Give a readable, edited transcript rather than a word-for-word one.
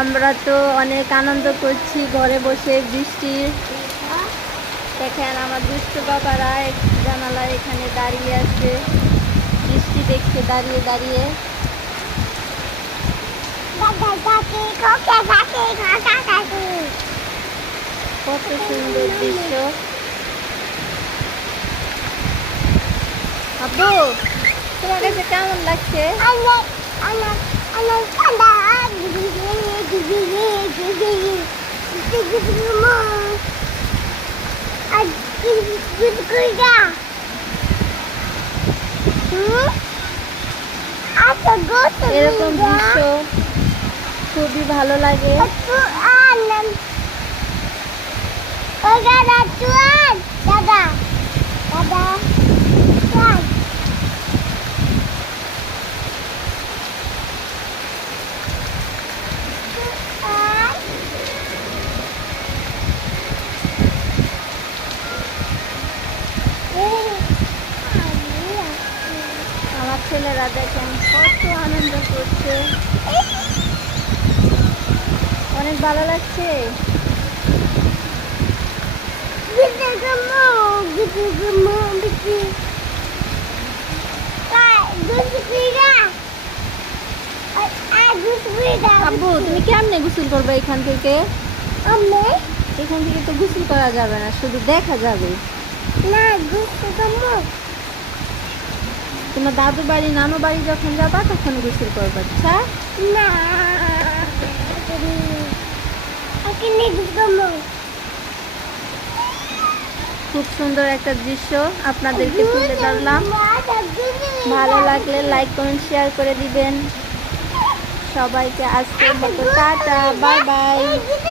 আমরা তো অনেক আনন্দ করছি ঘরে বসে বৃষ্টির। দেখেন আমার দুষ্ট বাবারা জানালার এখানে দাঁড়িয়ে আছে, বৃষ্টি দেখছে দাঁড়িয়ে দাঁড়িয়ে। কত সুন্দর দৃশ্য। আব্বু, তোমার কাছে কেমন লাগছে? এরকম দৃশ্য খুবই ভালো লাগে। আমার ছেলেরা দেখেন কত আনন্দ করছে, অনেক ভালো লাগছে। আব্বু, তুমি কেমনে গোসল করবে এখান থেকে? এখান থেকে তো গোসল করা যাবে না, শুধু দেখা যাবে। তোমার দাদু বাড়ি নানু বাড়ি যখন যাবা তখন গোসল করবে। আচ্ছা, খুব সুন্দর একটা দৃশ্য আপনাদেরকে তুলে ধরলাম। ভালো লাগলে লাইক কমেন্ট শেয়ার করে দিবেন। সবাইকে আজকের মতো টাটা, বাই বাই।